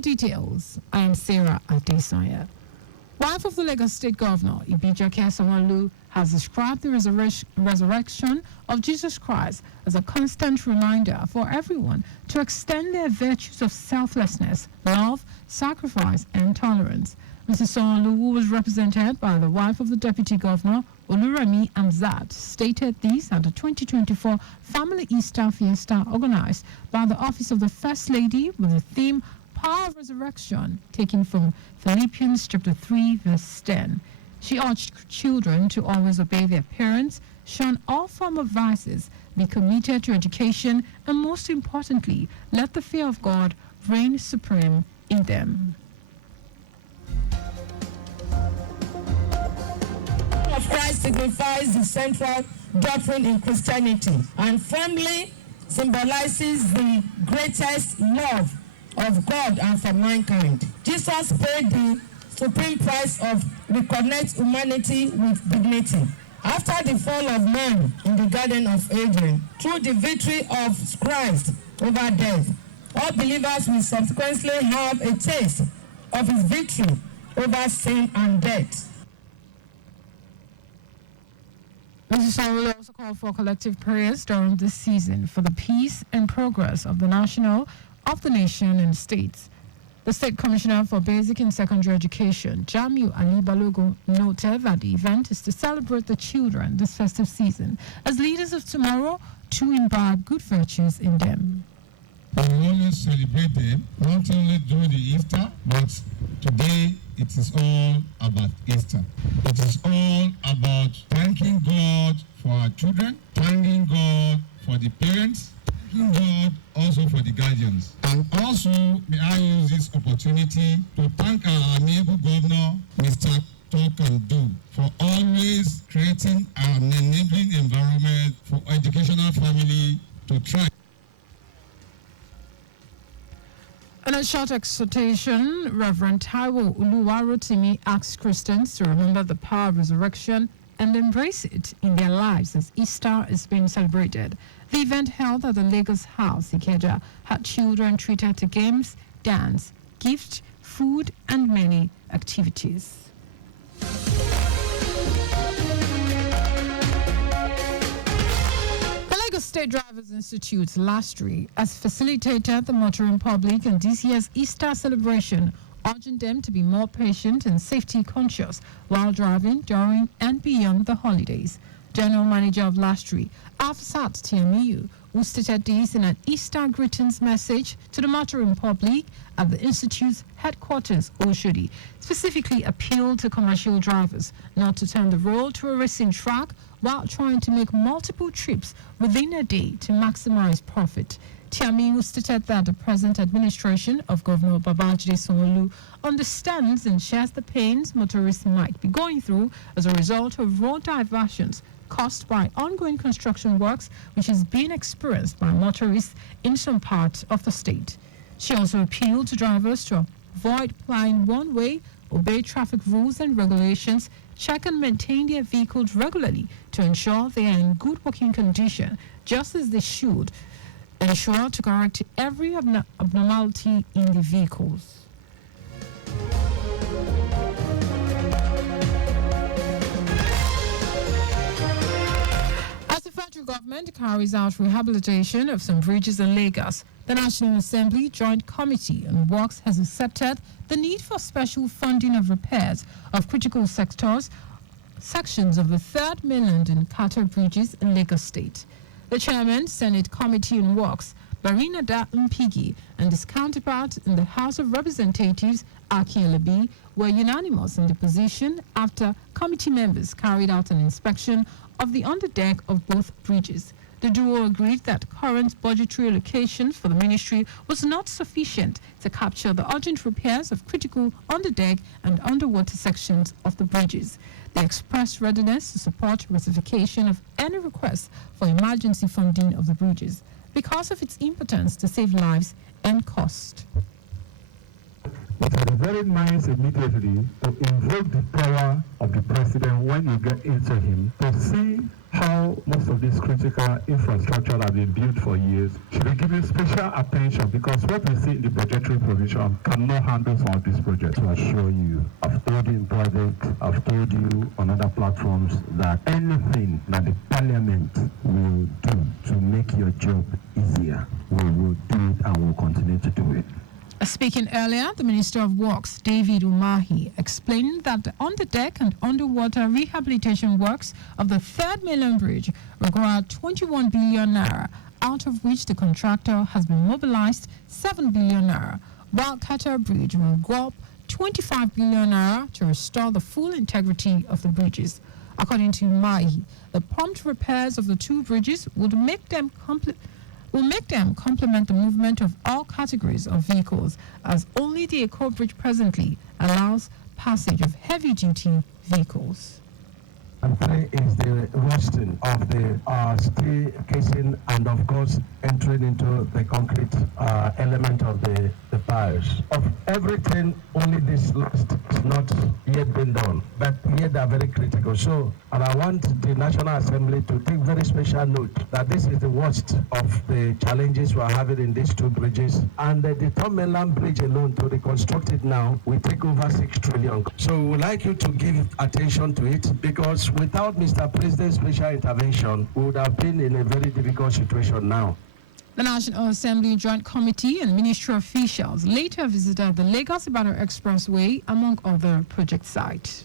the details, I am Sarah Adesanya. Wife of the Lagos State Governor, Ibijake Sanwo-Olu, has described the resurrection of Jesus Christ as a constant reminder for everyone to extend their virtues of selflessness, love, sacrifice, and tolerance. Mrs. Sanwo-Olu, who was represented by the wife of the Deputy Governor, Oluremi Amzat, stated this at the 2024 Family Easter Fiesta organized by the Office of the First Lady with the theme Power of Resurrection, taken from Philippians chapter 3, verse 10. She urged children to always obey their parents, shun all form of vices, be committed to education, and most importantly, let the fear of God reign supreme in them. Of Christ signifies the central doctrine in Christianity and firmly symbolizes the greatest love of God and for mankind. Jesus paid the supreme price of reconnect humanity with dignity. After the fall of man in the Garden of Eden, through the victory of Christ over death, all believers will subsequently have a taste of his victory over sin and death. Mrs. Sanwo-Olu also called for collective prayers during this season for the peace and progress of the nation and states. The State Commissioner for Basic and Secondary Education, Jamiu Ali Balogun, noted that the event is to celebrate the children this festive season as leaders of tomorrow to imbibe good virtues in them. We always celebrate them, not only during the Easter, but today it is all about Easter. It is all about thanking God for our children, thanking God for the parents, thanking God also for the guardians. And also, may I use this opportunity to thank our amiable governor, Mr. Talk and Do, for always creating an enabling environment for educational family to thrive. In a short exhortation, Reverend Taiwo Uluwarotimi asks Christians to remember the power of resurrection and embrace it in their lives as Easter is being celebrated. The event held at the Lagos House, Ikeja, had children treated to games, dance, gift, food, and many activities. State Drivers Institute, LASTRI, has facilitated the motoring public in this year's Easter celebration, urging them to be more patient and safety conscious while driving during and beyond the holidays. General Manager of LASTRI, Afsat Tiamiyu, who stated this in an Easter greetings message to the motoring public at the Institute's headquarters, Oshodi, specifically appealed to commercial drivers not to turn the road to a racing track while trying to make multiple trips within a day to maximize profit. Tiamiyu stated that the present administration of Governor Babajide Sanwo-Olu understands and shares the pains motorists might be going through as a result of road diversions caused by ongoing construction works which is being experienced by motorists in some parts of the state. She also appealed to drivers to avoid plying one way, obey traffic rules and regulations, check and maintain their vehicles regularly to ensure they are in good working condition, just as they should, ensure to correct every abnormality in the vehicles. As the federal government carries out rehabilitation of some bridges in Lagos, the National Assembly Joint Committee on Works has accepted the need for special funding of repairs of critical sections of the 3rd Mainland and Carter bridges in Lagos State. The Chairman, Senate Committee on Works, Barinada Mpigi, and his counterpart in the House of Representatives, Aki Alabi, were unanimous in the position after committee members carried out an inspection of the underdeck of both bridges. The duo agreed that current budgetary allocation for the ministry was not sufficient to capture the urgent repairs of critical underdeck and underwater sections of the bridges. They expressed readiness to support ratification of any request for emergency funding of the bridges because of its importance to save lives and cost. It is very nice immediately to invoke the power of the president when you get into him to see how most of this critical infrastructure that have been built for years should be given special attention, because what we see in the budgetary provision cannot handle some of these projects. To assure you, I've told you in private, I've told you on other platforms that anything that the parliament will do to make your job easier, we will do it and will continue to do it. Speaking earlier, the Minister of Works, David Umahi, explained that the under-deck and underwater rehabilitation works of the third mainland bridge require 21 billion naira, out of which the contractor has been mobilized 7 billion naira, while Qatar Bridge will go up 25 billion naira to restore the full integrity of the bridges. According to Umahi, the prompt repairs of the two bridges would make them complement the movement of all categories of vehicles, as only the Eco Bridge presently allows passage of heavy-duty vehicles. And three is the rusting of the steel casing and, of course, entering into the concrete element of the piles. Of everything, only this last is not yet been done, but yet they are very critical. So, and I want the National Assembly to take very special note that this is the worst of the challenges we are having in these two bridges. And the third mainland bridge alone, to reconstruct it now, will take over 6 trillion. So we would like you to give attention to it, because without Mr. President's special intervention, we would have been in a very difficult situation now. The National Assembly Joint Committee and ministry officials later visited the Lagos-Ibadan Expressway, among other project sites.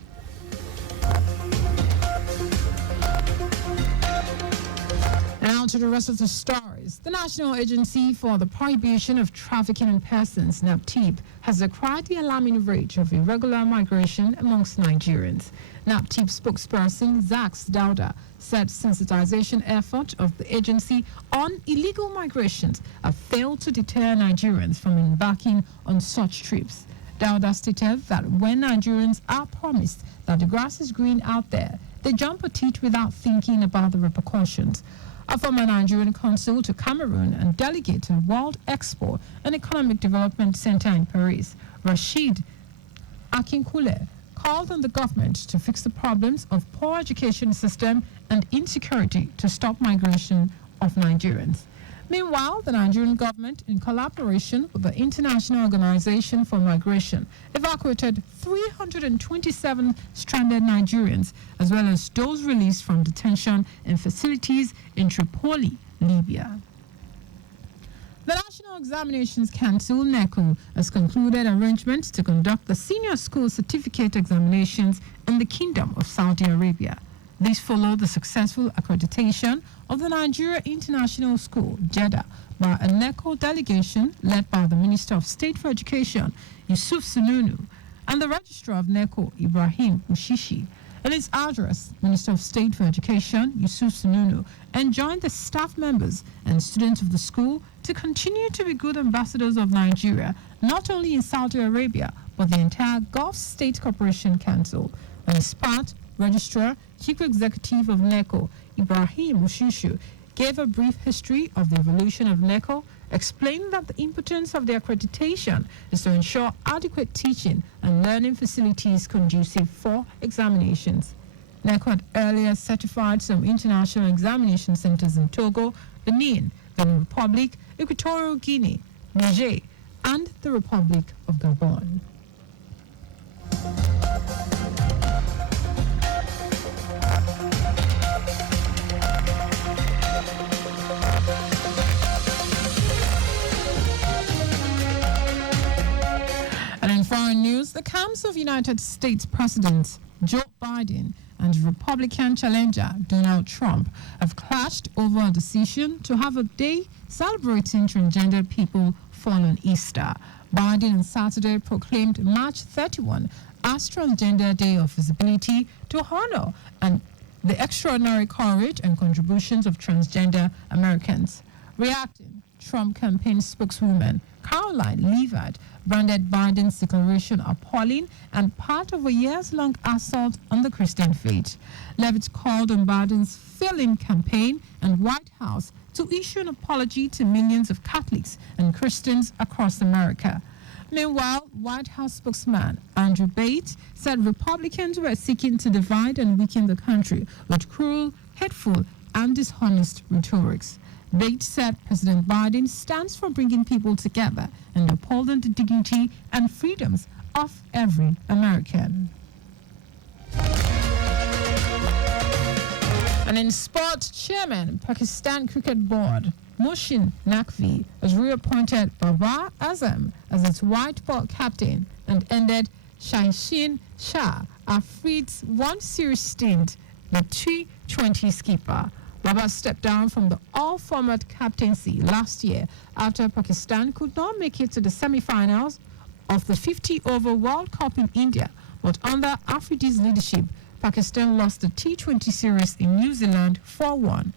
Now to the rest of the stories. The National Agency for the Prohibition of Trafficking in Persons, NAPTIP, has decried the alarming rate of irregular migration amongst Nigerians. NAPTIP spokesperson Zax Dauda said sensitization efforts of the agency on illegal migrations have failed to deter Nigerians from embarking on such trips. Dauda stated that when Nigerians are promised that the grass is green out there, they jump at it without thinking about the repercussions. A former Nigerian consul to Cameroon and delegate to World Expo and Economic Development Center in Paris, Rashid Akinkule, called on the government to fix the problems of poor education system and insecurity to stop migration of Nigerians. Meanwhile, the Nigerian government, in collaboration with the International Organization for Migration, evacuated 327 stranded Nigerians, as well as those released from detention in facilities in Tripoli, Libya. The National Examinations Council, NECO, has concluded arrangements to conduct the senior school certificate examinations in the Kingdom of Saudi Arabia. These follow the successful accreditation of the Nigeria International School, Jeddah, by a NECO delegation led by the Minister of State for Education, Yusuf Sununu, and the Registrar of NECO, Ibrahim Ushishi. In his address, Minister of State for Education, Yusuf Sununu, enjoined the staff members and students of the school to continue to be good ambassadors of Nigeria, not only in Saudi Arabia, but the entire Gulf State Cooperation Council. On his part, Registrar, Chief Executive of NECO, Ibrahim Ushishu, gave a brief history of the evolution of NECO, explained that the importance of the accreditation is to ensure adequate teaching and learning facilities conducive for examinations. NECO had earlier certified some international examination centers in Togo, Benin, Benin Republic, Equatorial Guinea, Niger, and the Republic of Gabon. And in foreign news, the camps of United States President Joe Biden and Republican challenger Donald Trump have clashed over a decision to have a day celebrating transgender people fall on Easter. Biden on Saturday proclaimed March 31 as Transgender Day of Visibility to honor and the extraordinary courage and contributions of transgender Americans. Reacting, Trump campaign spokeswoman Caroline Leavitt branded Biden's declaration appalling and part of a years-long assault on the Christian faith. Leavitt called on Biden's failing campaign and White House to issue an apology to millions of Catholics and Christians across America. Meanwhile, White House spokesman Andrew Bates said Republicans were seeking to divide and weaken the country with cruel, hateful, and dishonest rhetorics. Bates said President Biden stands for bringing people together and upholding the dignity and freedoms of every American. And in sport, Chairman, Pakistan Cricket Board, Mohsin Naqvi, has reappointed Babar Azam as its white ball captain and ended Shaheen Shah Afridi's one-series stint, the T20 skipper. Babar stepped down from the all-format captaincy last year after Pakistan could not make it to the semi-finals of the 50-over World Cup in India, but under Afridi's leadership, Pakistan lost the T20 series in New Zealand 4-1.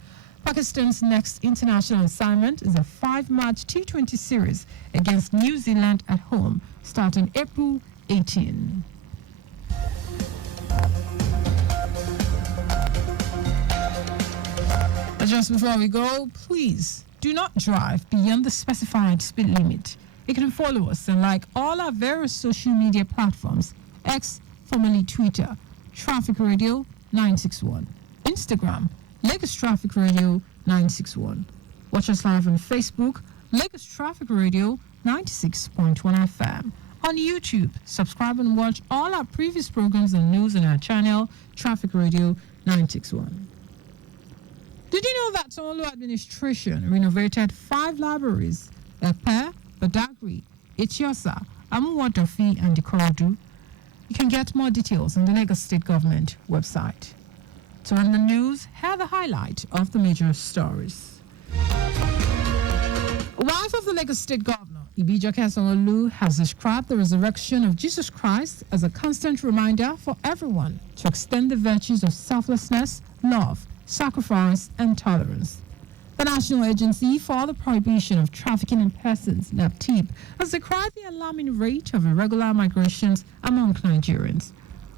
Pakistan's next international assignment is a 5-match T20 series against New Zealand at home, starting April 18. But just before we go, please do not drive beyond the specified speed limit. You can follow us and like all our various social media platforms: X, formerly Twitter, Traffic Radio 961, Instagram, Lagos Traffic Radio 961. Watch us live on Facebook, Lagos Traffic Radio 96.1 FM. On YouTube, subscribe and watch all our previous programs and news on our channel, Traffic Radio 961. Did you know that Solo administration renovated 5 libraries: Epe, Badagry, Etiosa, Amuwadafi, and Ikorodu? You can get more details on the Lagos State Government website. To end the news, hear the highlight of the major stories. Wife of the Lagos State Governor, Ibijoke Sanwo-Olu, has described the resurrection of Jesus Christ as a constant reminder for everyone to extend the virtues of selflessness, love, sacrifice, and tolerance. The National Agency for the Prohibition of Trafficking in Persons, NAPTIP, has decried the alarming rate of irregular migrations among Nigerians.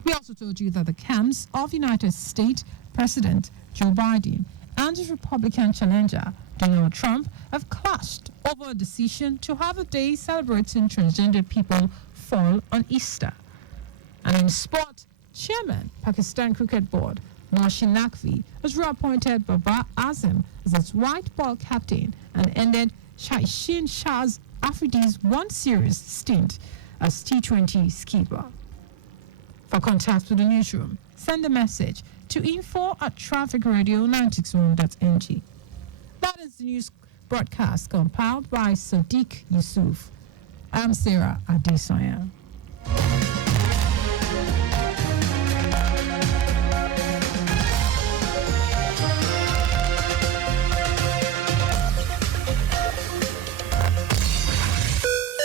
We also told you that the camps of United States President Joe Biden and his Republican challenger Donald Trump have clashed over a decision to have a day celebrating transgender people fall on Easter. And in sport, Chairman, Pakistan Cricket Board, Mohsin Naqvi, was reappointed Babar Azam as its white ball captain and ended Shaheen Shah Afridi's one-series stint as T20 skipper. For contact with the newsroom, send a message to info@trafficradio961.ng. That is the news broadcast compiled by Sadiq Yusuf. I'm Sarah Adesanya.